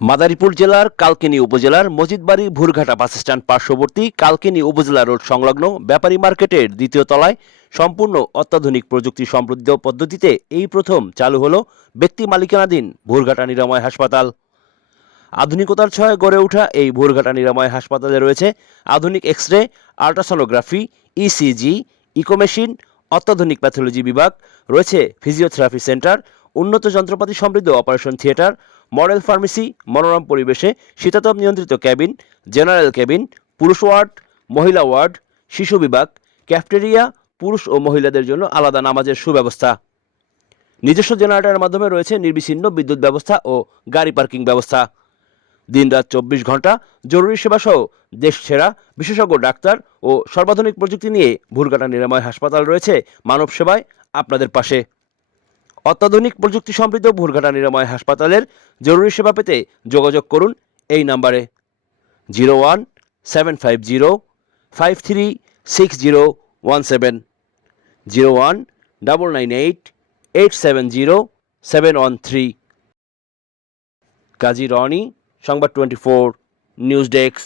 মাদারীপুর জেলার কালকিনি উপজেলার মজিদবাড়ি ভুরঘাটা বাসস্ট্যান্ড পার্শ্ববর্তী কালকিনি উপজেলা রোড সংলগ্ন ব্যাপারী মার্কেটের দ্বিতীয় তলায় সম্পূর্ণ অত্যাধুনিক প্রযুক্তি সমৃদ্ধ পদ্ধতিতে এই প্রথম চালু হলো ব্যক্তি মালিকানাধীন ভুরঘাটা নিরাময় হাসপাতাল। আধুনিকতার ছোঁয়ায় গড়ে ওঠা এই ভুরঘাটা নিরাময় হাসপাতালে রয়েছে আধুনিক এক্স-রে, আল্ট্রাসোনোগ্রাফি, ইসিজি, ইকোমেশিন, অত্যাধুনিক প্যাথোলজি বিভাগ, রয়েছে ফিজিওথেরাপি সেন্টার, উন্নত যন্ত্রপাতি সমৃদ্ধ অপারেশন থিয়েটার, মডেল ফার্মেসি, মনোরম পরিবেশে শীতাতপ নিয়ন্ত্রিত ক্যাবিন, জেনারেল ক্যাবিন, পুরুষ ওয়ার্ড, মহিলা ওয়ার্ড, শিশু বিভাগ, ক্যাফটেরিয়া, পুরুষ ও মহিলাদের জন্য আলাদা নামাজের সুব্যবস্থা। নিজস্ব জেনারেটরের মাধ্যমে রয়েছে নির্বিচ্ছিন্ন বিদ্যুৎ ব্যবস্থা ও গাড়ি পার্কিং ব্যবস্থা। দিনরাত 24 ঘন্টা জরুরি সেবা সহ দেশ সেরা বিশেষজ্ঞ ডাক্তার ও সর্বাধুনিক প্রযুক্তি নিয়ে ভুরঘাটা নিরাময় হাসপাতাল রয়েছে মানব সেবায় আপনাদের পাশে। অত্যাধুনিক প্রযুক্তি সমৃদ্ধ ভুরঘাটা নিরাময় হাসপাতালের জরুরি সেবা পেতে যোগাযোগ করুন এই নাম্বারে 0175053617, 019988707113। কাজী রনি, সংবাদ 24 নিউজ ডেস্ক।